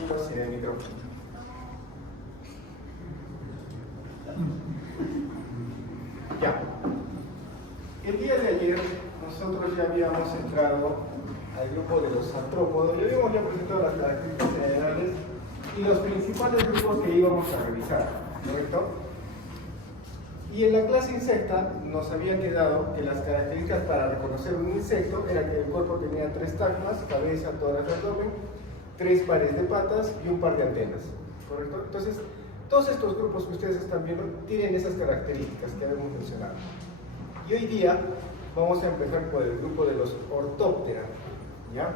tranquilos sin el micrófono. Ya. El día de ayer nosotros ya habíamos entrado al grupo de los artrópodos, ya habíamos presentado las características generales y los principales grupos que íbamos a revisar, ¿correcto? Y en la clase insecta nos había quedado que las características para reconocer un insecto era que el cuerpo tenía 3 tagmas, cabeza, tórax, abdomen, 3 pares de patas y un par de antenas, ¿correcto? Entonces, todos estos grupos que ustedes están viendo tienen esas características que habíamos mencionado. Y hoy día vamos a empezar por el grupo de los ortóptera, ¿ya?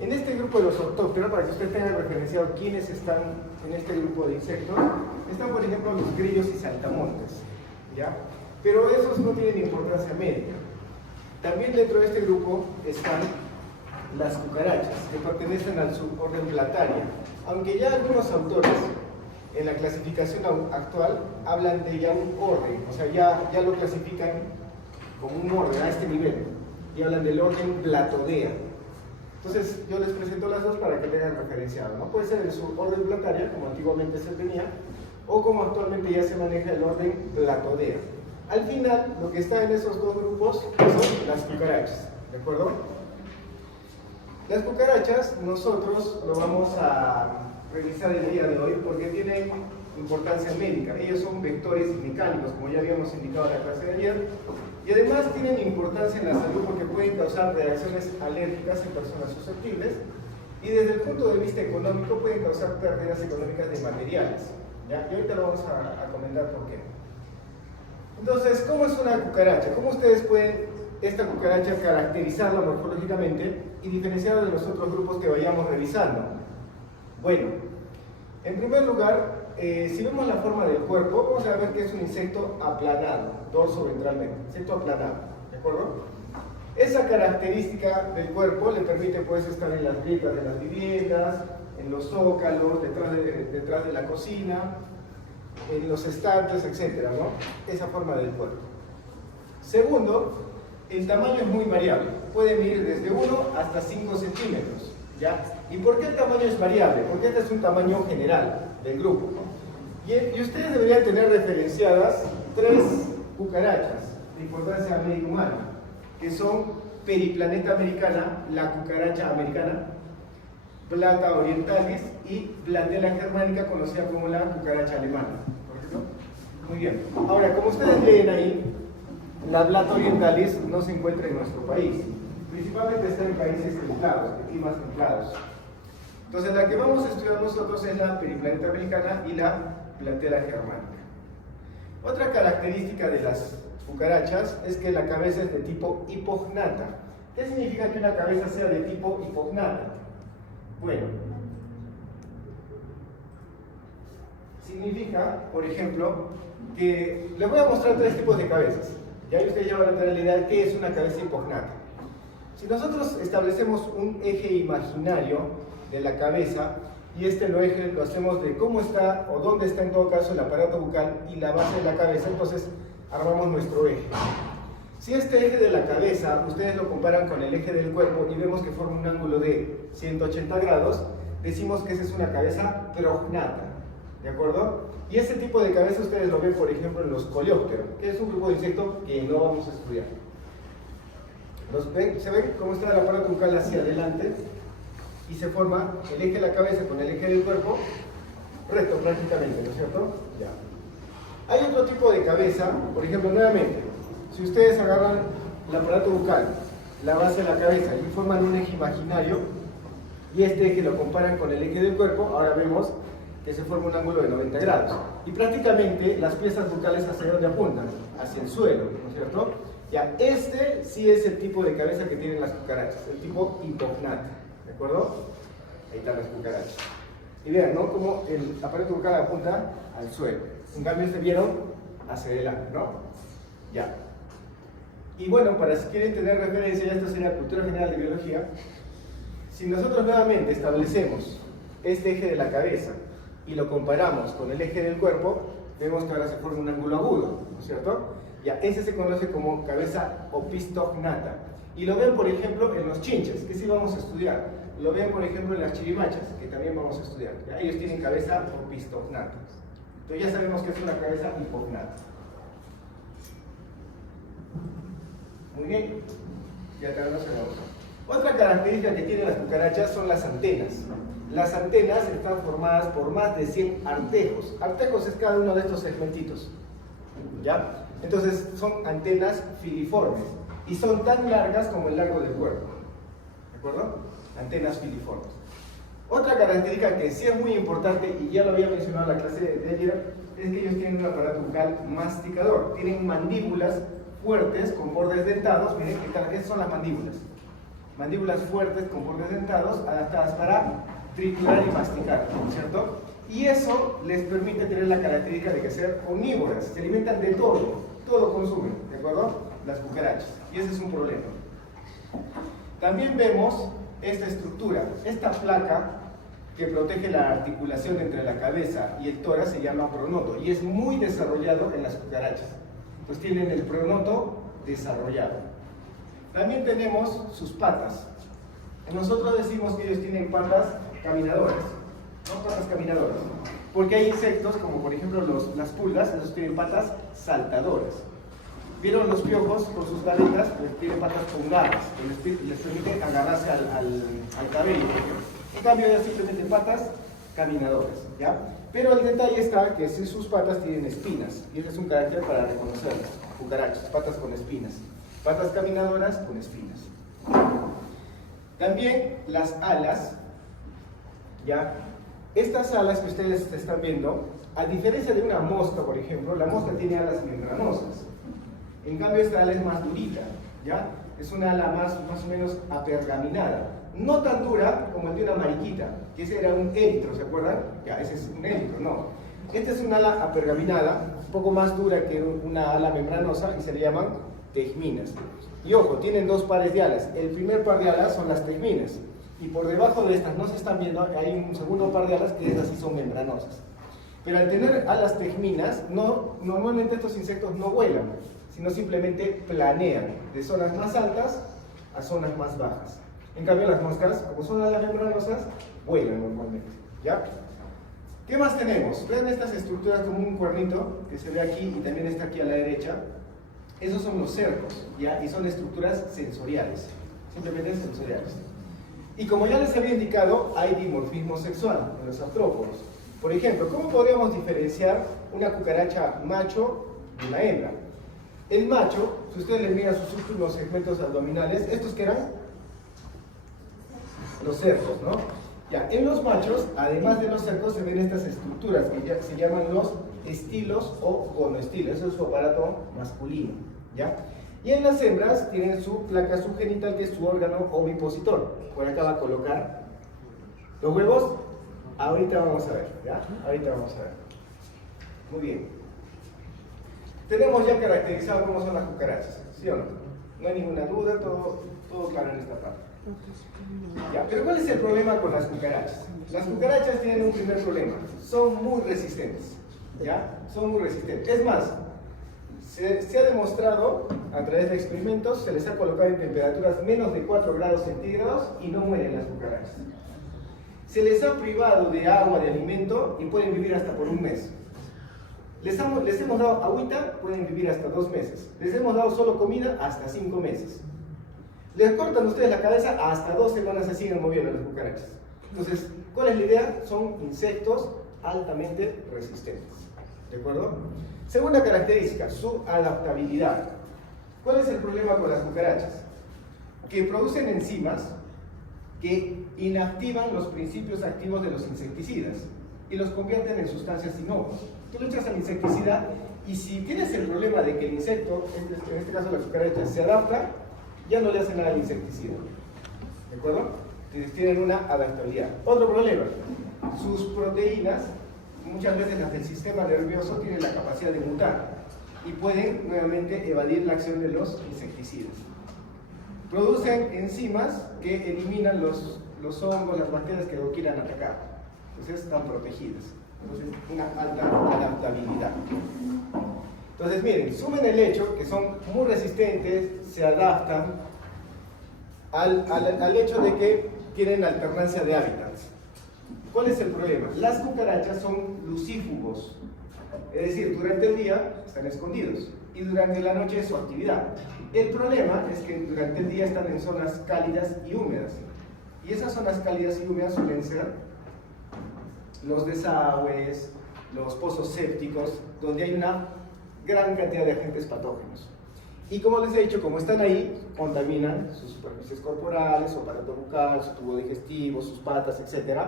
En este grupo de los ortóptera, para que ustedes tengan referenciado quiénes están en este grupo de insectos, están por ejemplo los grillos y saltamontes, ¿ya? Pero esos no tienen importancia médica. También dentro de este grupo están las cucarachas, que pertenecen al suborden Plataria, aunque ya algunos autores en la clasificación actual hablan de ya un orden, o sea, ya lo clasifican como un orden a este nivel, y hablan del orden Platodea. Entonces, yo les presento las dos para que tengan referenciado, ¿no? Puede ser el suborden Plataria, como antiguamente se tenía, o como actualmente ya se maneja el orden Platodea. Al final, lo que está en esos dos grupos son las cucarachas, ¿de acuerdo? Las cucarachas nosotros lo vamos a revisar el día de hoy porque tienen importancia médica. Ellos son vectores mecánicos, como ya habíamos indicado en la clase de ayer, y además tienen importancia en la salud porque pueden causar reacciones alérgicas en personas susceptibles, y desde el punto de vista económico pueden causar pérdidas económicas de materiales, ¿ya? Y ahorita lo vamos a comentar por qué. Entonces, ¿cómo es una cucaracha? ¿Cómo ustedes pueden esta cucaracha caracterizarla morfológicamente y diferenciarla de los otros grupos que vayamos revisando? Bueno, en primer lugar, si vemos la forma del cuerpo, vamos a ver que es un insecto aplanado, dorso-ventralmente, insecto aplanado, ¿de acuerdo? Esa característica del cuerpo le permite pues estar en las grietas de las viviendas, en los zócalos, detrás de la cocina, en los estantes, etc., ¿no? Esa forma del cuerpo. Segundo, el tamaño es muy variable, puede medir desde 1 hasta 5 centímetros, ¿ya? ¿Y por qué el tamaño es variable? Porque este es un tamaño general del grupo, ¿no? Y ustedes deberían tener referenciadas 3 cucarachas de importancia médica humana, que son Periplaneta americana, la cucaracha americana, Plata orientalis y Blandela germanica, conocida como la cucaracha alemana, ¿correcto? Muy bien. Ahora, como ustedes leen ahí, la Plata orientalis no se encuentra en nuestro país. Principalmente está en países templados, de climas templados. Entonces, la que vamos a estudiar nosotros es la Periplaneta americana y la Blandela germanica. Otra característica de las cucarachas es que la cabeza es de tipo hipognata. ¿Qué significa que una cabeza sea de tipo hipognata? Bueno, significa, por ejemplo, que les voy a mostrar 3 tipos de cabezas. Ya ustedes ya van a tener la idea de qué es una cabeza hipognata. Si nosotros establecemos un eje imaginario de la cabeza, y lo hacemos de cómo está o dónde está en todo caso el aparato bucal y la base de la cabeza, entonces armamos nuestro eje. Si este eje de la cabeza ustedes lo comparan con el eje del cuerpo y vemos que forma un ángulo de 180 grados, decimos que esa es una cabeza prognata, ¿de acuerdo? Y ese tipo de cabeza ustedes lo ven por ejemplo en los coleópteros, que es un grupo de insectos que no vamos a estudiar. ¿Se ven cómo está el aparato bucal hacia adelante? Y se forma el eje de la cabeza con el eje del cuerpo recto prácticamente, ¿no es cierto? Ya. Hay otro tipo de cabeza, por ejemplo, nuevamente, si ustedes agarran el aparato bucal, la base de la cabeza y forman un eje imaginario, y este eje lo comparan con el eje del cuerpo, ahora vemos que se forma un ángulo de 90 grados. Y prácticamente las piezas bucales hacia dónde apuntan, hacia el suelo, ¿no es cierto? Ya, este sí es el tipo de cabeza que tienen las cucarachas, el tipo hipognata. ¿De acuerdo? Ahí están las cucarachas. Y vean, ¿no? Como el aparato bucal apunta al suelo. En cambio, este vieron hacia adelante, ¿no? Ya. Y bueno, para si quieren tener referencia, ya esto sería cultura general de biología. Si nosotros nuevamente establecemos este eje de la cabeza y lo comparamos con el eje del cuerpo, vemos que ahora se forma un ángulo agudo, ¿no es cierto? Ya, ese se conoce como cabeza opistognata. Y lo ven, por ejemplo, en los chinches, que sí vamos a estudiar. lo ven por ejemplo en las chirimachas, que también vamos a estudiar. ¿Ya? Ellos tienen cabeza opistonata. Entonces ya sabemos que es una cabeza hipognata. Muy bien, ya tenemos el otro. Otra característica que tienen las cucarachas son las antenas. Las antenas están formadas por más de 100 artejos. Artejos es cada uno de estos segmentitos. ¿Ya? Entonces son antenas filiformes y son tan largas como el largo del cuerpo. ¿De acuerdo? Antenas filiformes. Otra característica que sí es muy importante, y ya lo había mencionado en la clase de ayer, es que ellos tienen un aparato bucal masticador. Tienen mandíbulas fuertes con bordes dentados. Miren, estas son las mandíbulas. Mandíbulas fuertes con bordes dentados adaptadas para triturar y masticar, ¿cierto? Y eso les permite tener la característica de que ser omnívoras, se alimentan de todo consumen, ¿de acuerdo? Las cucarachas, y ese es un problema. También vemos esta estructura, esta placa que protege la articulación entre la cabeza y el tórax se llama pronoto, y es muy desarrollado en las cucarachas. Pues tienen el pronoto desarrollado. También tenemos sus patas. Nosotros decimos que ellos tienen patas caminadoras, ¿no? Patas caminadoras. Porque hay insectos, como por ejemplo las pulgas, esos tienen patas saltadoras. ¿Vieron los piojos con sus paletas? Pues tienen patas con garras, que les permiten agarrarse al cabello. En cambio, ellas simplemente patas caminadoras, ¿ya? Pero el detalle está que sus patas tienen espinas, y ese es un carácter para reconocerlas. Cucarachas, patas con espinas. Patas caminadoras con espinas. También las alas, ¿ya? Estas alas que ustedes están viendo, a diferencia de una mosca, por ejemplo, la mosca tiene alas membranosas. En cambio, esta ala es más durita, ¿ya? Es una ala más o menos apergaminada. No tan dura como el de una mariquita, que ese era un élitro, ¿se acuerdan? Ya, ese es un élitro, no. Esta es una ala apergaminada, un poco más dura que una ala membranosa, y se le llaman tegminas. Y ojo, tienen dos pares de alas. El primer par de alas son las tegminas, y por debajo de estas, no se están viendo, hay un segundo par de alas que esas sí son membranosas. Pero al tener alas tegminas, normalmente estos insectos no vuelan, sino simplemente planean de zonas más altas a zonas más bajas. En cambio, las moscas, como son alas membranosas, vuelan normalmente, ¿ya? ¿Qué más tenemos? Vean estas estructuras como un cuernito que se ve aquí y también está aquí a la derecha. Esos son los cercos, ¿ya? Y son estructuras sensoriales, simplemente sensoriales. Y como ya les había indicado, hay dimorfismo sexual en los artrópodos. Por ejemplo, ¿cómo podríamos diferenciar una cucaracha macho de una hembra? El macho, si ustedes le miran sus últimos segmentos abdominales, ¿estos qué eran? Los cercos, ¿no? Ya, en los machos, además de los cercos, se ven estas estructuras que ya se llaman los estilos o gonoestilos. Eso es su aparato masculino, ¿ya? Y en las hembras tienen su placa subgenital, que es su órgano ovipositor. Por acá va a colocar los huevos. Ahorita vamos a ver, ¿ya? Ahorita vamos a ver. Muy bien. Tenemos ya caracterizado cómo son las cucarachas, ¿sí o no? No hay ninguna duda, todo claro en esta parte. Ya, pero ¿cuál es el problema con las cucarachas? Las cucarachas tienen un primer problema, son muy resistentes, ¿ya? Son muy resistentes. Es más, se ha demostrado a través de experimentos, se les ha colocado en temperaturas menos de 4 grados centígrados y no mueren las cucarachas. Se les ha privado de agua, de alimento y pueden vivir hasta por un mes. Les hemos dado agüita, pueden vivir hasta 2 meses. Les hemos dado solo comida hasta 5 meses. Les cortan ustedes la cabeza, hasta 2 semanas se siguen moviendo las cucarachas. Entonces, ¿cuál es la idea? Son insectos altamente resistentes. ¿De acuerdo? Segunda característica, su adaptabilidad. ¿Cuál es el problema con las cucarachas? Que producen enzimas que inactivan los principios activos de los insecticidas y los convierten en sustancias inocuas. Tú le echas al insecticida y si tienes el problema de que el insecto, en este caso la cucaracha, se adapta, ya no le hace nada al insecticida. ¿De acuerdo? Entonces tienen una adaptabilidad. Otro problema, sus proteínas, muchas veces las del sistema nervioso, tienen la capacidad de mutar y pueden nuevamente evadir la acción de los insecticidas. Producen enzimas que eliminan los hongos, las bacterias que lo quieran atacar. Entonces están protegidas. Entonces, una alta adaptabilidad. Entonces, miren, sumen el hecho que son muy resistentes, se adaptan al hecho de que tienen alternancia de hábitats. ¿Cuál es el problema? Las cucarachas son lucífugos, es decir, durante el día están escondidos y durante la noche es su actividad. El problema es que durante el día están en zonas cálidas y húmedas, y esas zonas cálidas y húmedas suelen ser los desagües, los pozos sépticos, donde hay una gran cantidad de agentes patógenos. Y como les he dicho, como están ahí, contaminan sus superficies corporales, su aparato bucal, su tubo digestivo, sus patas, etc.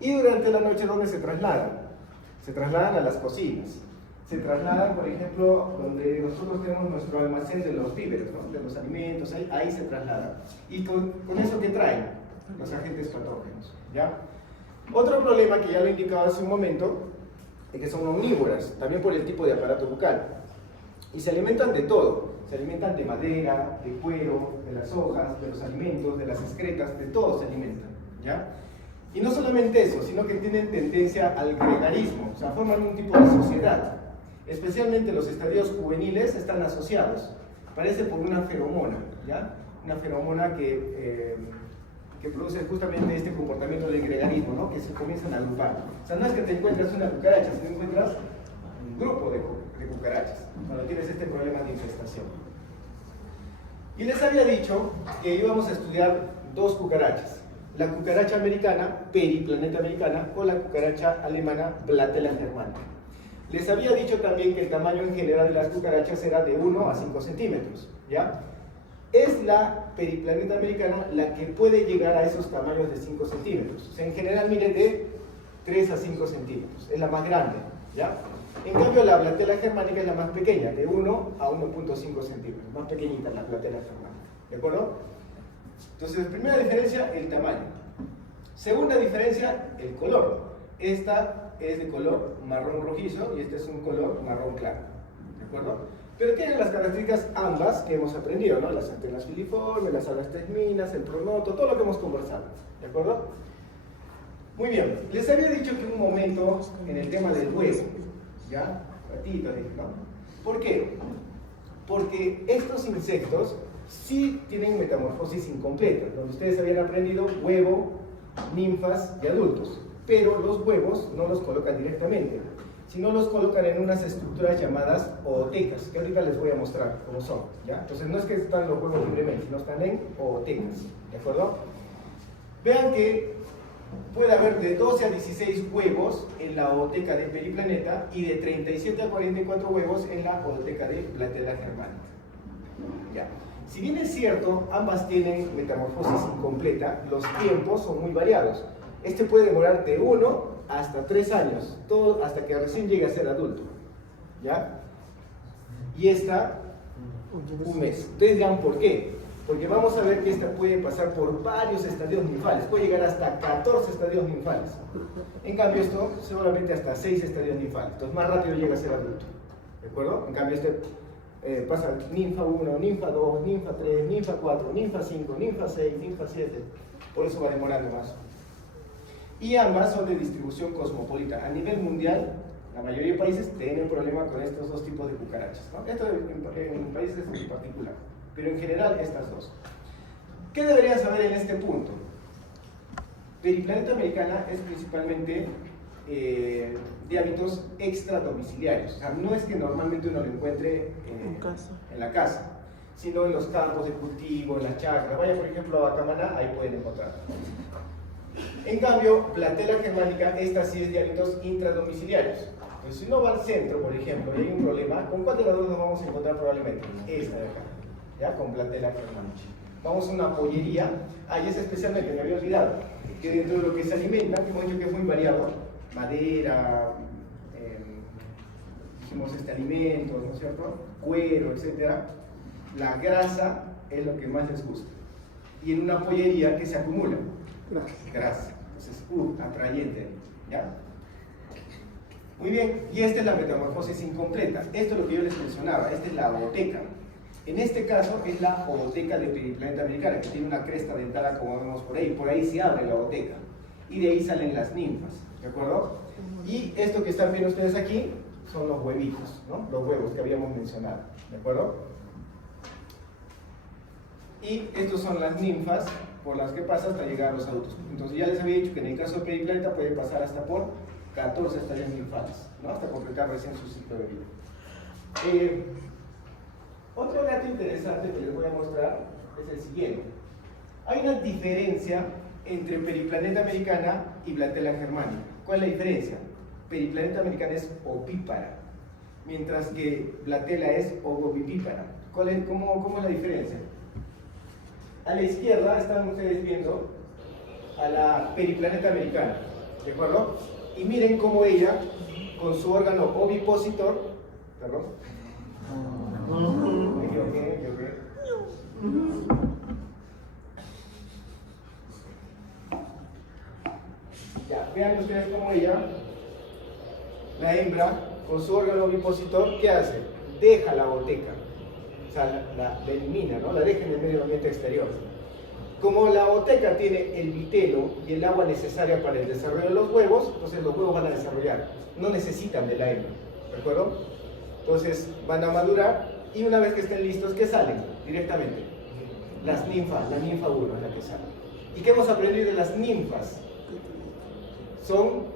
Y durante la noche, ¿dónde se trasladan? Se trasladan a las cocinas. Se trasladan, por ejemplo, donde nosotros tenemos nuestro almacén de los víveres, ¿no? De los alimentos, ahí se trasladan. ¿Y con eso qué traen? Los agentes patógenos, ¿ya? Otro problema que ya lo indicaba hace un momento es que son omnívoras, también por el tipo de aparato bucal. Y se alimentan de todo. Se alimentan de madera, de cuero, de las hojas, de los alimentos, de las excretas, de todo se alimentan, ¿ya? Y no solamente eso, sino que tienen tendencia al gregarismo, o sea, forman un tipo de sociedad. Especialmente los estadios juveniles están asociados. Parece por una feromona, ¿ya? Una feromona que produce justamente este comportamiento de gregarismo, ¿no? Que se comienzan a agrupar. O sea, no es que te encuentres una cucaracha, sino encuentras un grupo de cucarachas, cuando tienes este problema de infestación. Y les había dicho que íbamos a estudiar dos cucarachas, la cucaracha americana, Periplaneta americana, o la cucaracha alemana, Platella germanica. Les había dicho también que el tamaño en general de las cucarachas era de 1 a 5 centímetros, ¿ya? Es la Periplaneta americana la que puede llegar a esos tamaños de 5 centímetros. O sea, en general, miren, de 3 a 5 centímetros, es la más grande, ¿ya? En cambio, la Platella germanica es la más pequeña, de 1 a 1.5 centímetros, más pequeñita la Platella germanica, ¿de acuerdo? Entonces, primera diferencia, el tamaño. Segunda diferencia, el color. Esta es de color marrón rojizo y este es un color marrón claro, ¿de acuerdo? Pero tienen las características ambas que hemos aprendido, ¿no? Las antenas filiformes, las alas tesminas, el pronoto, todo lo que hemos conversado, ¿de acuerdo? Muy bien, les había dicho que un momento en el tema del huevo, ¿ya? Ratito, ¿no? ¿Por qué? Porque estos insectos sí tienen metamorfosis incompleta, donde ustedes habían aprendido huevo, ninfas y adultos, pero los huevos no los colocan directamente, sino los colocan en unas estructuras llamadas ootecas, que ahorita les voy a mostrar cómo son, ¿ya? Entonces no es que están los huevos libremente, sino están en ootecas, ¿de acuerdo? Vean que puede haber de 12 a 16 huevos en la ooteca de Periplaneta y de 37 a 44 huevos en la ooteca de Platella germanica. Ya. Si bien es cierto, ambas tienen metamorfosis incompleta, los tiempos son muy variados. Este puede demorar de 1 hasta 3 años, todo hasta que recién llegue a ser adulto, ¿ya? Y esta, un mes. Ustedes dirán, ¿por qué? Porque vamos a ver que esta puede pasar por varios estadios ninfales, puede llegar hasta 14 estadios ninfales. En cambio esto, seguramente hasta 6 estadios ninfales, entonces más rápido llega a ser adulto, ¿de acuerdo? En cambio este pasa ninfa 1, ninfa 2, ninfa 3, ninfa 4, ninfa 5, ninfa 6, ninfa 7, por eso va demorando más. Y ambas son de distribución cosmopolita. A nivel mundial, la mayoría de países tienen problema con estos dos tipos de cucarachas, ¿no? Esto en países en particular, pero en general estas dos. ¿Qué deberían saber en este punto? Periplaneta americana es principalmente de hábitos extradomiciliarios. O sea, no es que normalmente uno lo encuentre en la casa, sino en los campos de cultivo, en las chacras. Vaya por ejemplo a Bacamaná, ahí pueden encontrar. En cambio, Platella germanica, esta sí es de hábitos intradomiciliarios. Entonces, si uno va al centro, por ejemplo, y hay un problema, ¿con cuál de las dos nos vamos a encontrar probablemente? Esta de acá, ¿ya? Con Platella germanica. Vamos a una pollería, y es especialmente, me había olvidado, que dentro de lo que se alimenta, que hemos dicho que es muy variado, madera, dijimos alimentos, ¿no es cierto? Cuero, etc. La grasa es lo que más les gusta. Y en una pollería, ¿qué se acumula? Grasa. Entonces, atrayente, ¿ya? Muy bien, y esta es la metamorfosis incompleta. Esto es lo que yo les mencionaba, esta es la ooteca. En este caso es la ooteca de Periplaneta americana, que tiene una cresta dentada como vemos por ahí se abre la ooteca. Y de ahí salen las ninfas, ¿de acuerdo? Y esto que están viendo ustedes aquí son los huevitos, ¿no? Los huevos que habíamos mencionado, ¿de acuerdo? Y estos son las ninfas por las que pasa hasta llegar a los adultos. Entonces ya les había dicho que en el caso de Periplaneta puede pasar hasta por 14 estadios ninfales, ¿no? Hasta completar recién su ciclo de vida. Otro dato interesante que les voy a mostrar es el siguiente. Hay una diferencia entre Periplaneta americana y Blatella germanica. ¿Cuál es la diferencia? Periplaneta americana es opípara, mientras que Blatella es ovovipípara. ¿Cómo es la diferencia? A la izquierda están ustedes viendo a la Periplaneta americana, ¿de acuerdo? Y miren cómo ella, con su órgano ovipositor, perdón, me equivoqué. Ya, vean ustedes cómo ella, la hembra, con su órgano ovipositor, ¿qué hace? Deja la boteca, o sea, la elimina, ¿no? La deja en el medio ambiente exterior. Como la boteca tiene el vitelo y el agua necesaria para el desarrollo de los huevos, entonces los huevos van a desarrollar, no necesitan de la hembra, ¿de acuerdo? Entonces van a madurar y una vez que estén listos, ¿qué salen? Directamente. Las ninfas, la ninfa 1 es la que sale. ¿Y qué hemos aprendido de las ninfas? Son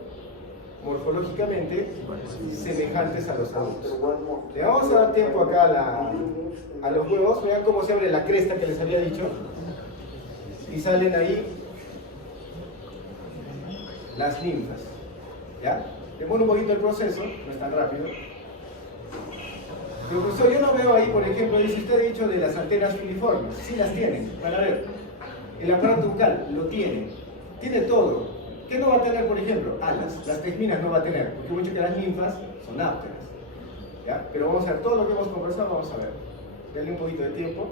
morfológicamente semejantes a los adultos. Le vamos a dar tiempo acá a los huevos, vean cómo se abre la cresta que les había dicho. Y salen ahí las ninfas. ¿Ya? Demora un poquito el proceso, no es tan rápido. Pero profesor, yo no veo ahí, por ejemplo, dice usted ha dicho de las antenas filiformes. Sí las tienen, van a ver. El aparato bucal lo tiene. Tiene todo. ¿Qué no va a tener, por ejemplo? Alas. Las tegminas no va a tener, porque mucho que las ninfas son ápteras. ¿Ya? Pero vamos a ver todo lo que hemos conversado, vamos a ver. Denle un poquito de tiempo.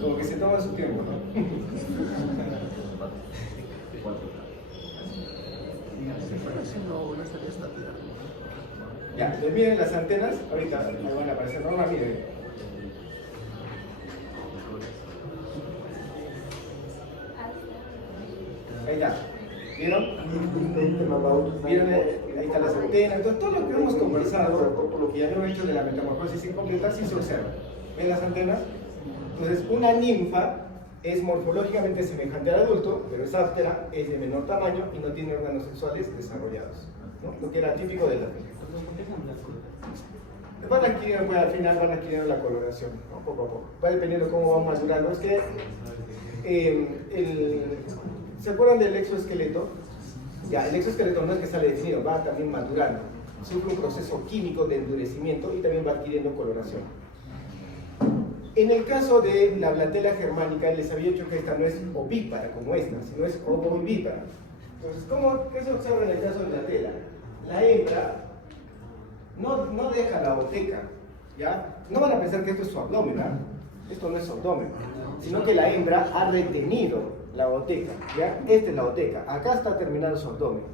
Como que se toma su tiempo, ¿no? Ya, entonces miren las antenas, ahorita me van a aparecer, no la miren. Ahí está, ¿vieron? Miren, ahí están las antenas, entonces todo lo que hemos conversado, que ya no he hecho de la metamorfosis incompleta, sí se observa. ¿Ven las antenas? Entonces, una ninfa es morfológicamente semejante al adulto, pero es áptera, es de menor tamaño y no tiene órganos sexuales desarrollados, ¿no? Lo que era típico de las ninfas. Van adquiriendo, pues al final van adquiriendo la coloración, ¿no? Poco a poco. Va dependiendo cómo va madurando. Es que, ¿se acuerdan del exoesqueleto? Ya, el exoesqueleto no es que sale definido, va también madurando. Sufre un proceso químico de endurecimiento y también va adquiriendo coloración. En el caso de la Blatella germanica, les había dicho que esta no es ovípara como esta, sino es ovovivípara. Entonces, ¿qué se observa en el caso de Blatella? La hembra no deja la boteca, ¿ya? No van a pensar que esto es su abdomen, ¿ah? Esto no es su abdomen, sino que la hembra ha retenido la boteca, ¿ya? Esta es la boteca, acá está terminado su abdomen.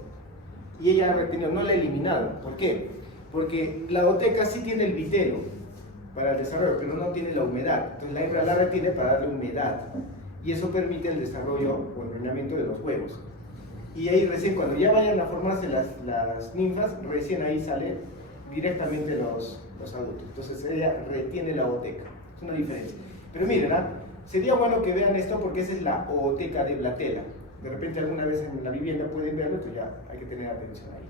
Y ella ha retenido, no la ha eliminado. ¿Por qué? Porque la boteca sí tiene el vitelo para el desarrollo, pero no tiene la humedad. Entonces la hembra la retiene para darle humedad. Y eso permite el desarrollo o empreñamiento de los huevos. Y ahí recién, cuando ya vayan a formarse las ninfas, recién ahí salen directamente los adultos. Entonces ella retiene la ooteca. Es una diferencia. Pero miren, ¿ah? Sería bueno que vean esto porque esa es la ooteca de Blatella. De repente alguna vez en la vivienda pueden verlo, entonces ya hay que tener atención ahí.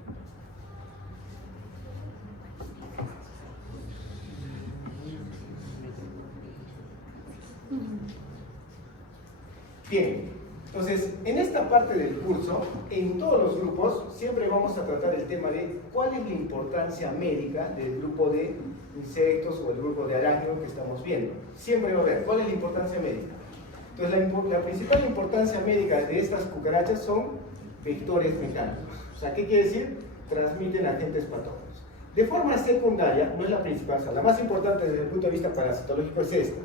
Bien, entonces en esta parte del curso, en todos los grupos, siempre vamos a tratar el tema de cuál es la importancia médica del grupo de insectos o el grupo de arácnidos que estamos viendo. Siempre va a ver cuál es la importancia médica. Entonces la principal importancia médica de estas cucarachas son vectores mecánicos. O sea, ¿qué quiere decir? Transmiten agentes patógenos. De forma secundaria, no es la principal, o sea, la más importante desde el punto de vista parasitológico es esta.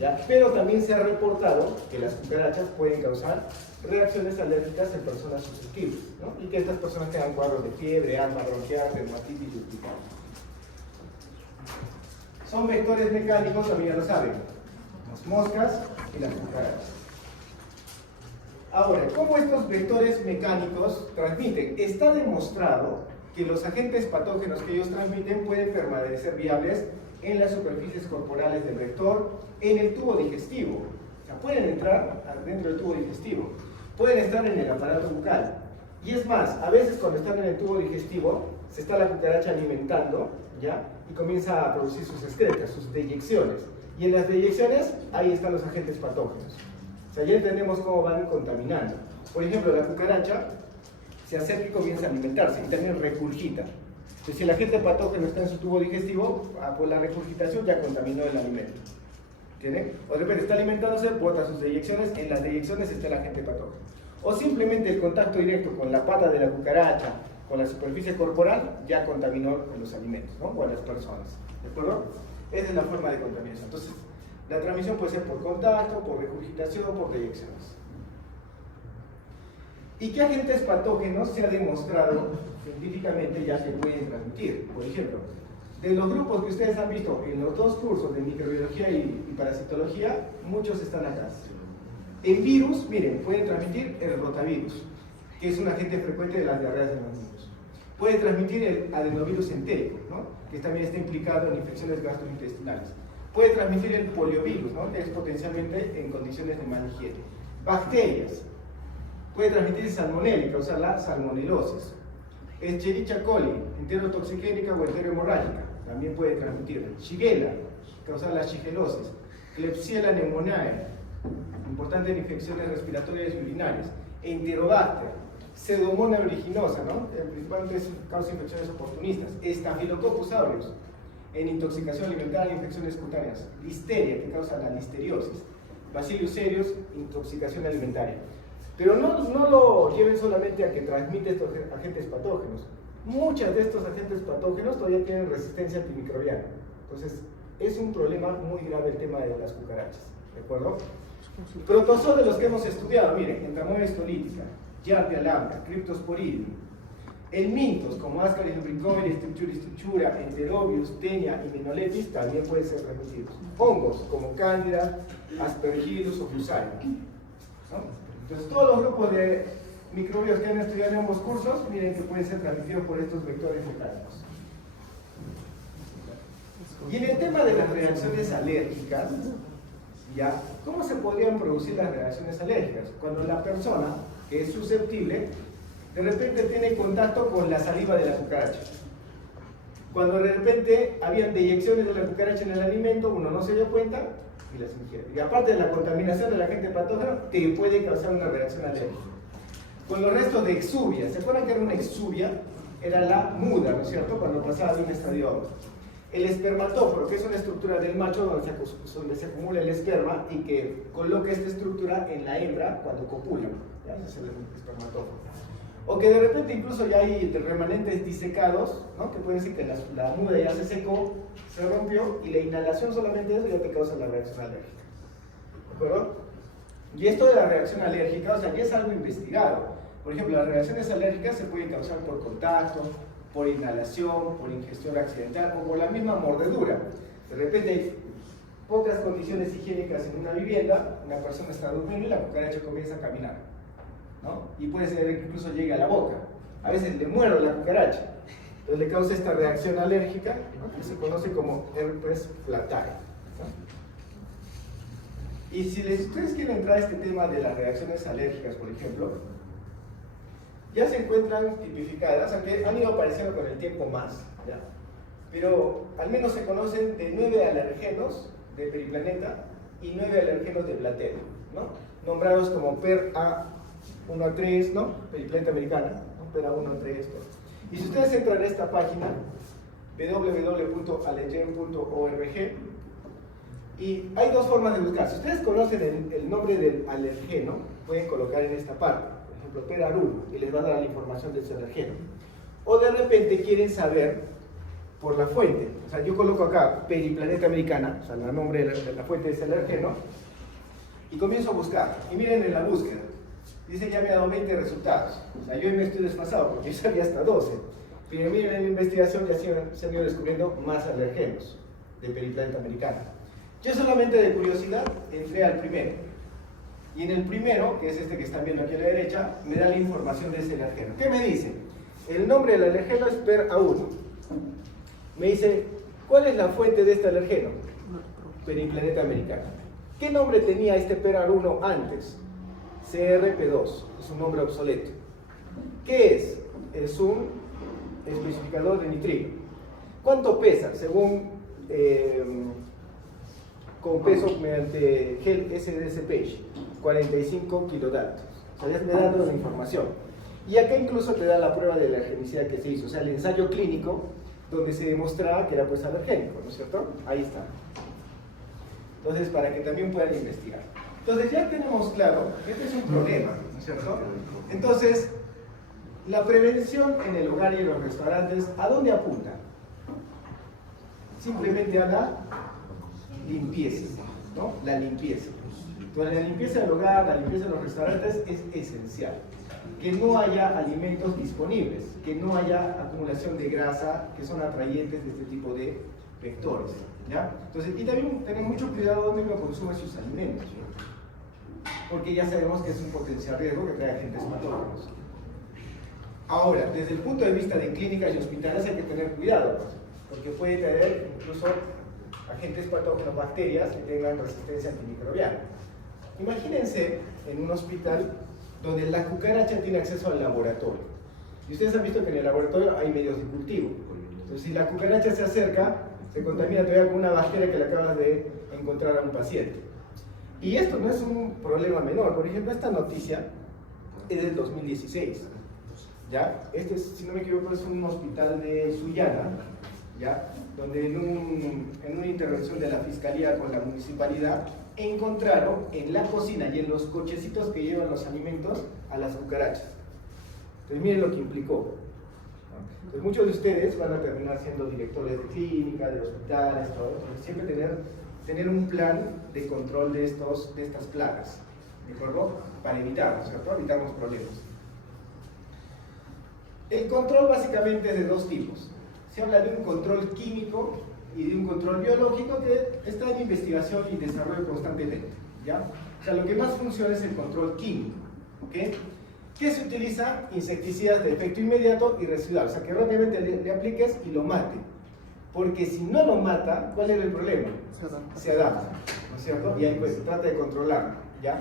¿Ya? Pero también se ha reportado que las cucarachas pueden causar reacciones alérgicas en personas susceptibles, ¿no? Y que estas personas tengan cuadros de fiebre, asma bronquial, dermatitis y urticaria. Son vectores mecánicos, también ya lo saben, las moscas y las cucarachas. Ahora, ¿cómo estos vectores mecánicos transmiten? Está demostrado que los agentes patógenos que ellos transmiten pueden permanecer viables en las superficies corporales del vector, en el tubo digestivo. O sea, pueden entrar dentro del tubo digestivo, pueden estar en el aparato bucal. Y es más, a veces cuando están en el tubo digestivo, se está la cucaracha alimentando, ¿ya? Y comienza a producir sus excretas, sus deyecciones. Y en las deyecciones, ahí están los agentes patógenos. O sea, ya entendemos cómo van contaminando. Por ejemplo, la cucaracha se acerca y comienza a alimentarse y también regurgita. Entonces, si el agente patógeno está en su tubo digestivo, por la regurgitación ya contaminó el alimento. ¿Entienden? O de repente está alimentándose, bota sus deyecciones, en las deyecciones está el agente patógeno. O simplemente el contacto directo con la pata de la cucaracha, con la superficie corporal, ya contaminó los alimentos, ¿no? O a las personas. ¿De acuerdo? Esa es la forma de contaminación. Entonces, la transmisión puede ser por contacto, por regurgitación o por deyecciones. ¿Y qué agentes patógenos se ha demostrado científicamente ya se pueden transmitir? Por ejemplo, de los grupos que ustedes han visto en los dos cursos de microbiología y parasitología, muchos están acá. En virus, miren, pueden transmitir el rotavirus, que es un agente frecuente de las diarreas de los niños. Puede transmitir el adenovirus entérico, ¿no? Que también está implicado en infecciones gastrointestinales. Puede transmitir el poliovirus, ¿no? Que es potencialmente en condiciones de mala higiene. Bacterias. Puede transmitir salmonella y causar la salmonelosis. Escherichia coli, enterotoxigénica o enterohemorrágica, también puede transmitir. Shigella, causar la shigelosis. Klebsiella pneumoniae, importante en infecciones respiratorias y urinarias. Enterobacter, Pseudomonas aeruginosa, ¿no? Principalmente causa infecciones oportunistas. Staphylococcus aureus, en intoxicación alimentaria e infecciones cutáneas. Listeria, que causa la listeriosis. Bacillus cereus, intoxicación alimentaria. Pero no lo lleven solamente a que transmite estos agentes patógenos. Muchos de estos agentes patógenos todavía tienen resistencia antimicrobiana. Entonces, es un problema muy grave el tema de las cucarachas. ¿De acuerdo? Protozoos de los que hemos estudiado, miren, Entamoeba histolítica, Giardia lambda, Cryptosporidium. Helmintos como Ascaris lubricoides, Streptococcus, Enterobius, Tenia y Menolepis también pueden ser transmitidos. Hongos como Candida, Aspergillus o Fusarium, ¿no? Entonces, todos los grupos de microbios que han estudiado en ambos cursos, miren que pueden ser transmitidos por estos vectores mecánicos. Y en el tema de las reacciones alérgicas, ¿ya? ¿Cómo se podrían producir las reacciones alérgicas? Cuando la persona que es susceptible, de repente tiene contacto con la saliva de la cucaracha. Cuando de repente habían deyecciones de la cucaracha en el alimento, uno no se dio cuenta y las ingiere. Y aparte de la contaminación del agente patógeno, te puede causar una reacción alérgica. Con los restos de exuvia, ¿se acuerdan que era una exuvia? Era la muda, ¿no es cierto? Cuando pasaba de un estadio a otro. El espermatóforo, que es una estructura del macho donde se acumula el esperma y que coloca esta estructura en la hembra cuando copula. ¿Ya? Ese es el espermatóforo. O que de repente incluso ya hay remanentes disecados, ¿no? Que puede decir que la muda ya se secó, se rompió y la inhalación solamente de eso ya te causa la reacción alérgica. ¿De acuerdo? Y esto de la reacción alérgica, o sea, ya es algo investigado. Por ejemplo, las reacciones alérgicas se pueden causar por contacto, por inhalación, por ingestión accidental o por la misma mordedura. De repente hay pocas condiciones higiénicas en una vivienda, una persona está durmiendo y la cucaracha comienza a caminar, ¿no? Y puede ser que incluso llegue a la boca. A veces le muerde la cucaracha, entonces le causa esta reacción alérgica, ¿no? Que se conoce como herpes flattae, ¿no? Y si ustedes quieren entrar a este tema de las reacciones alérgicas, por ejemplo, ya se encuentran tipificadas, aunque han ido apareciendo con el tiempo más, ¿ya? Pero al menos se conocen de 9 alergenos de Periplaneta y 9 alergenos de Blattella, ¿no? Nombrados como PER A1A3, ¿no? Periplaneta americana, ¿no? PER A1A3. Y si ustedes entran en esta página, www.allergen.org, y hay dos formas de buscar. Si ustedes conocen el nombre del alergeno, pueden colocar en esta parte. PER A1 y les va a dar la información de ese alergeno. O de repente quieren saber por la fuente. O sea, yo coloco acá Periplaneta americana, o sea, el nombre de la fuente de ese alergeno, y comienzo a buscar. Y miren en la búsqueda. Dice ya me ha dado 20 resultados. O sea, yo me estoy desfasado porque yo sabía hasta 12. Pero miren en la investigación ya se han ido descubriendo más alergenos de Periplaneta americana. Yo solamente de curiosidad entré al primero. Y en el primero, que es este que están viendo aquí a la derecha, me da la información de ese alergeno. ¿Qué me dice? El nombre del alergeno es PER-A1. Me dice, ¿cuál es la fuente de este alergeno? Periplaneta americano. ¿Qué nombre tenía este PER-A1 antes? CRP2, es un nombre obsoleto. ¿Qué es? Es un especificador de nitrilo. ¿Cuánto pesa? Según con peso mediante gel SDC Page, 45 kilodaltons. O sea, ya me da toda la información. Y acá incluso te da la prueba de alergenicidad que se hizo, o sea, el ensayo clínico donde se demostraba que era pues alergénico, ¿no es cierto? Ahí está. Entonces, para que también puedan investigar. Entonces, ya tenemos claro que este es un problema, ¿no es cierto? Entonces, la prevención en el hogar y en los restaurantes, ¿a dónde apunta? Simplemente a la limpieza, ¿no? La limpieza. Entonces, la limpieza del hogar, la limpieza de los restaurantes es esencial. Que no haya alimentos disponibles, que no haya acumulación de grasa, que son atrayentes de este tipo de vectores, ¿ya? Entonces, y también tener mucho cuidado donde uno consume sus alimentos, ¿no? Porque ya sabemos que es un potencial riesgo que trae agentes patógenos. Ahora, desde el punto de vista de clínicas y hospitales hay que tener cuidado, pues, porque puede traer incluso agentes patógenos, bacterias que tengan resistencia antimicrobiana. Imagínense en un hospital donde la cucaracha tiene acceso al laboratorio. Y ustedes han visto que en el laboratorio hay medios de cultivo. Entonces, si la cucaracha se acerca, se contamina todavía con una bacteria que le acabas de encontrar a un paciente. Y esto no es un problema menor. Por ejemplo, esta noticia es del 2016. ¿Ya? Este, si no me equivoco, es un hospital de Sullana, ¿ya? Donde en una intervención de la Fiscalía con la municipalidad encontraron en la cocina y en los cochecitos que llevan los alimentos a las cucarachas. Entonces miren lo que implicó. Entonces muchos de ustedes van a terminar siendo directores de clínica, de hospitales, todo. Entonces, siempre tener un plan de control de estas plagas, ¿de acuerdo? Para evitarlos, ¿cierto? Evitarnos problemas. El control básicamente es de dos tipos. Se habla de un control químico y de un control biológico que está en investigación y desarrollo constantemente, ¿ya? O sea, lo que más funciona es el control químico, ¿ok? ¿Qué se utiliza? Insecticidas de efecto inmediato y residual, o sea, que rápidamente le apliques y lo mate. Porque si no lo mata, ¿cuál es el problema? Se adapta, ¿no es cierto? Y ahí pues se trata de controlarlo, ¿ya?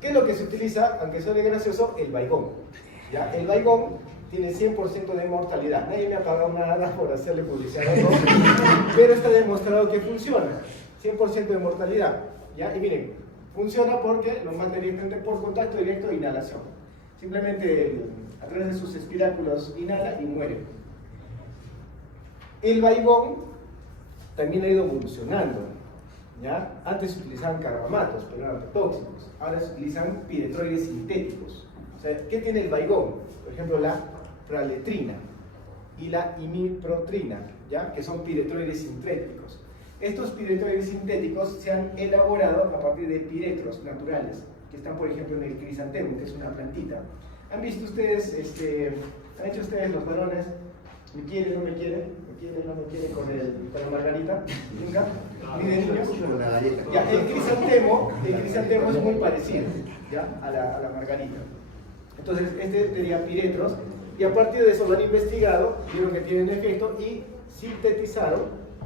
¿Qué es lo que se utiliza? Aunque suene gracioso, el Baygon, ¿ya? El Baygon tiene 100% de mortalidad. Nadie me ha pagado nada por hacerle publicidad, ¿no? Pero está demostrado que funciona. 100% de mortalidad, ¿ya? Y miren, funciona porque lo mata directamente por contacto directo e inhalación. Simplemente a través de sus espiráculos inhala y muere. El Baygon también ha ido evolucionando, ¿ya? Antes se utilizaban carbamatos, pero eran tóxicos. Ahora se utilizan piretroides sintéticos. O sea, ¿qué tiene el Baygon? Por ejemplo, la praletrina y la imiprotrina, ¿ya? Que son piretroides sintéticos. Estos piretroides sintéticos se han elaborado a partir de piretros naturales, que están, por ejemplo, en el crisantemo, que es una plantita. ¿Han visto ustedes, han hecho ustedes los varones, me quiere, no me quiere, me quiere, no me quiere, con la margarita? ¿Nunca? ¿Ni de niños? Con la galleta. Ya, el crisantemo es muy parecido, ¿ya? A la margarita. Entonces, este tenía piretros, y a partir de eso lo han investigado, vieron que tienen efecto y sintetizaron,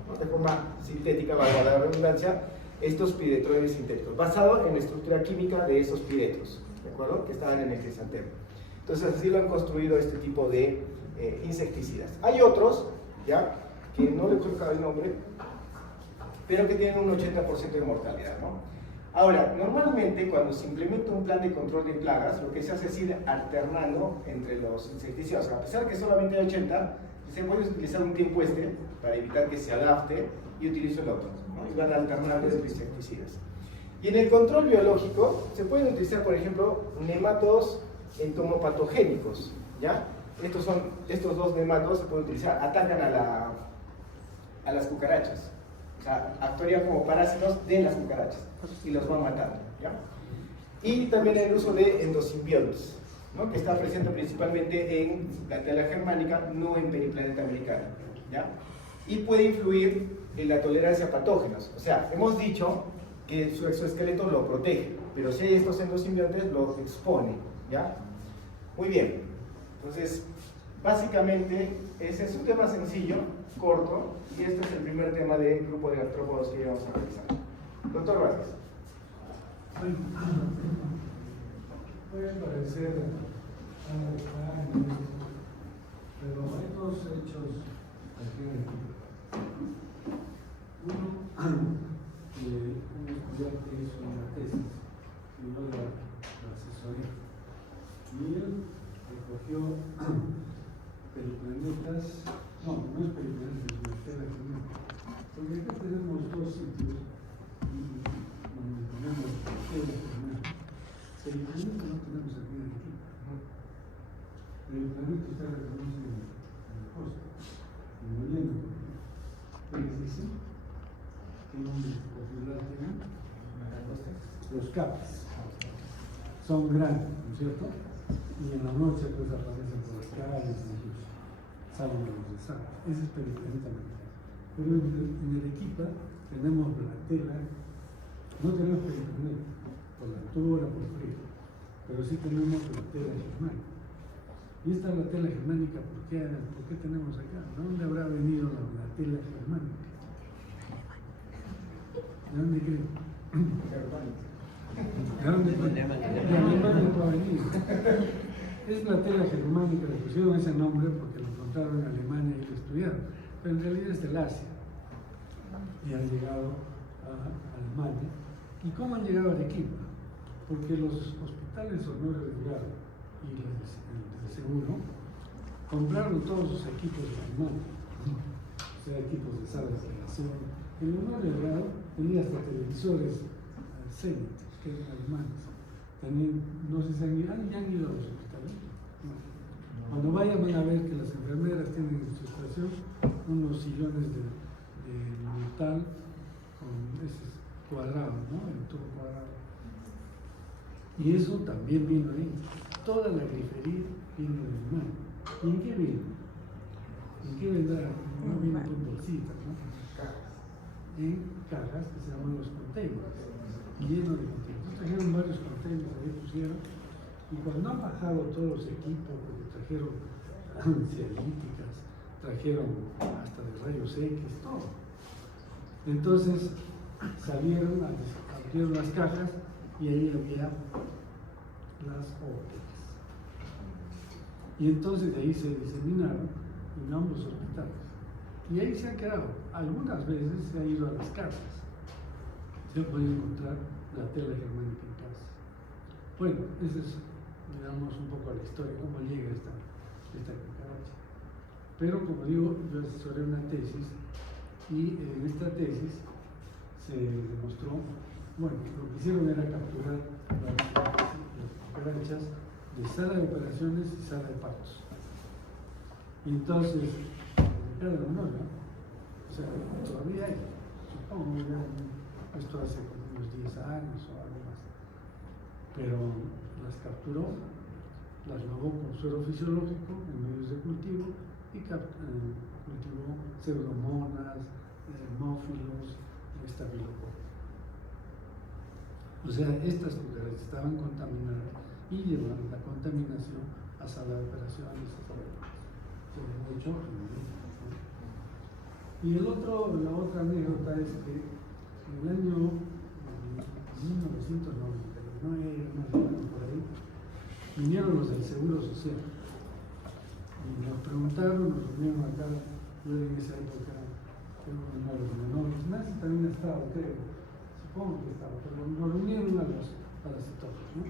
¿no? De forma sintética, valga la redundancia, estos piretroides sintéticos, basado en la estructura química de esos piretros, ¿de acuerdo? Que estaban en el crisantemo. Entonces, así lo han construido este tipo de insecticidas. Hay otros, ¿ya? Que no le coloca el nombre, pero que tienen un 80% de mortalidad, ¿no? Ahora, normalmente cuando se implementa un plan de control de plagas, lo que se hace es ir alternando entre los insecticidas. O sea, a pesar que solamente hay 80, se puede utilizar un tiempo para evitar que se adapte y utilizo el otro, ¿no? Y van alternando entre insecticidas. Y en el control biológico se pueden utilizar, por ejemplo, nematodos entomopatogénicos, ¿ya? Estos dos nematodos se pueden utilizar, atacan a las cucarachas. O sea, actuarían como parásitos de las cucarachas y los van matando, ¿ya? Y también el uso de endosimbiontes, ¿no? Que está presente principalmente en la tela germánica, no en periplaneta americano, ¿ya? Y puede influir en la tolerancia a patógenos. O sea, hemos dicho que su exoesqueleto lo protege, pero si hay estos endosimbiontes lo expone, ¿ya? Muy bien, entonces básicamente ese es un tema sencillo, corto, y este es el primer tema del grupo de artrópodos que íbamos a realizar. Doctor Vázquez. Puede parecer algo extraño, pero hay dos hechos aquí en el libro. Uno, un estudiante hizo una tesis y no la asesoría. Y él recogió periplanetas, no es periplanetas, es tela geométrica. Porque acá tenemos dos sitios donde tenemos tela geométrica. Periplanetas no tenemos aquí en el equipo. Periplanetas está reconocido en el costo, en el lleno. ¿Qué les dice? ¿Qué nombre popular tienen? Los capes. Son grandes, ¿no es cierto? Y en la noche pues aparecen por las calles y ellos salen de los desagües. Ese es periférica. Pero en Arequipa tenemos la tela, no tenemos periférica por la altura, por el frío, pero sí tenemos la tela germánica. Y esta es la tela germánica, ¿por qué tenemos acá? ¿De dónde habrá venido la tela germánica? ¿De dónde creen? ¿De dónde fue? De Alemania va a venir. Es la tela germánica, le pusieron ese nombre porque lo encontraron en Alemania y lo estudiaron, pero en realidad es del Asia y han llegado a Alemania. ¿Y cómo han llegado a Arequipa? Porque los hospitales Honores de Delgado y el seguro compraron todos sus equipos de Alemania, o sea, equipos de sala de operación. El Honores de Delgado tenía hasta televisores Zenit, que eran alemanes. No sé si han ido a los hospitales. No. Cuando vayan van a ver que las enfermeras tienen en su estación unos sillones de metal con esos cuadrados, ¿no? El tubo cuadrado. Y eso también vino ahí. Toda la grifería vino de Alemania. ¿Y en qué vino? ¿En qué vendrá? No vino con bolsitas, ¿no? En cajas que se llaman los containers, llenos de containers. Trajeron varios containers, ahí pusieron, y cuando han bajado todos los equipos, porque trajeron cialíticas, trajeron hasta de rayos X, todo. Entonces salieron, abrieron las cajas y ahí había las ópticas. Y entonces de ahí se diseminaron en ambos hospitales. Y ahí se han quedado. Algunas veces se ha ido a las casas. Se puede encontrar la tela germánica en casa. Bueno, esa es, digamos, un poco la historia, cómo llega esta cucaracha. Pero, como digo, yo asesoré una tesis y en esta tesis se demostró, bueno, lo que hicieron era capturar las cucarachas de sala de operaciones y sala de partos. Y entonces, cada uno, ¿no? O sea, todavía hay, supongo, esto hace como unos 10 años o algo más. Pero las capturó, las lavó con suero fisiológico en medios de cultivo y cultivó pseudomonas, hemófilos, estafilococcus. O sea, estas cucarachas estaban contaminadas y llevaron la contaminación a sala de operaciones, de hecho, y la otra anécdota es que en el año 1999, más o menos por ahí, vinieron los del Seguro Social y nos preguntaron, nos reunieron acá, yo en esa época tengo uno de los menores, Nancy también estaba, creo, supongo que estaba, pero nos reunieron a los parasitólogos, ¿no?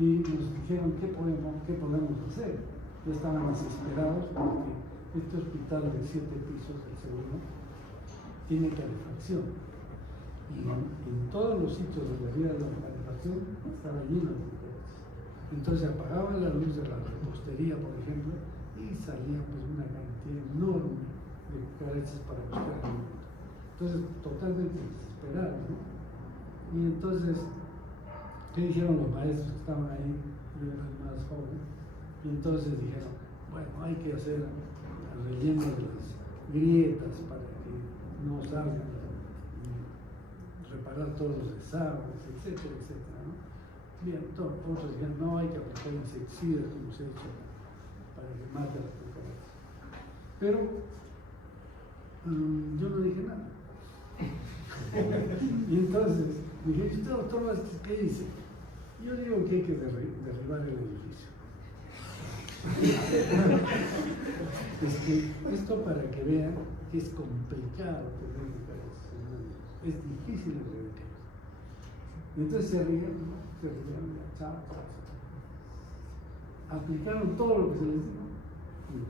Y nos dijeron qué podemos hacer. Ya estaban desesperados porque este hospital de 7 pisos del seguro tiene calefacción. Y en todos los sitios donde había la calefacción estaba lleno de cucarachas. Entonces apagaban la luz de la repostería, por ejemplo, y salía pues una cantidad enorme de cucarachas para buscar alimento. Entonces, totalmente desesperados, ¿no? Y entonces, ¿qué dijeron los maestros que estaban ahí? Yo era el más joven. Y entonces dijeron, bueno, hay que hacer el relleno de las grietas para que no salgan reparar todos los desagües, etcétera, etcétera, ¿no? Bien, otros decían, no, hay que aplicar insecticidas como se ha hecho para que mate a las cucarachas. Pero yo no dije nada. Y entonces dije, ¿usted, doctor Vázquez, qué dice? Yo digo que hay que derribar el edificio. Es que esto para que vean que es complicado tener cucarachas en una vida. Es difícil de erradicar. Entonces se rían, ¿no? Se rían, chao, chao, chao. Aplicaron todo lo que se les dijo,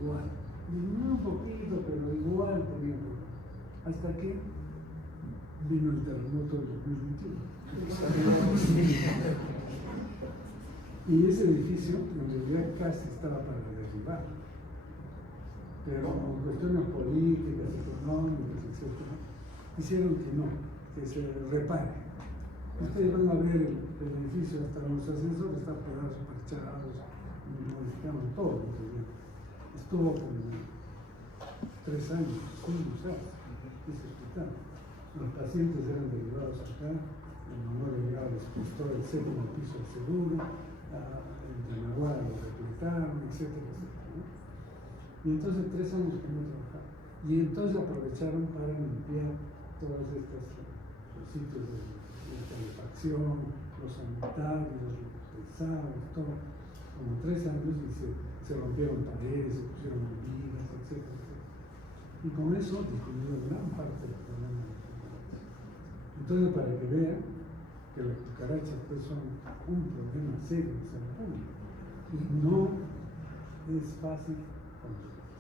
igual. Disminuyó un poquito, pero igual tenían problemas. Hasta que vino el terremoto del 2021. Y ese edificio en realidad casi estaba para derribar. Pero con cuestiones políticas, económicas, etc., hicieron que no, que se repare. Ustedes van a ver el edificio hasta los ascensores, está pedazos parchados, modificamos todo. Estuvo como 3 años, sin usar ese hospital. Los pacientes eran derivados acá, el menor llegaba expuesto el 7º piso al seguro, el de Naguara lo reclutaron, etcétera, etcétera, ¿no? Y entonces 3 años que no trabajaron. Y entonces aprovecharon para limpiar todos estos sitios de calefacción, los sanitarios, los desagües, todo. Como 3 años y se rompieron paredes, se pusieron vigas, etcétera, etcétera. Y con eso disminuyó gran parte del problema de la cucaracha. Entonces, para que vean que las cucarachas pues, son un problema serio de salud pública. Y no es fácil controlarlas.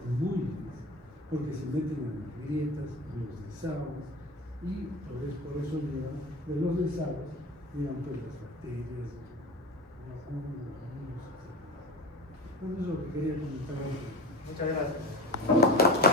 Es muy difícil, porque se meten en las grietas, en los desagües, y por eso llegan de los desagües, llegan pues las bacterias, los hongos, etc. Eso es lo que quería comentar. Muchas gracias.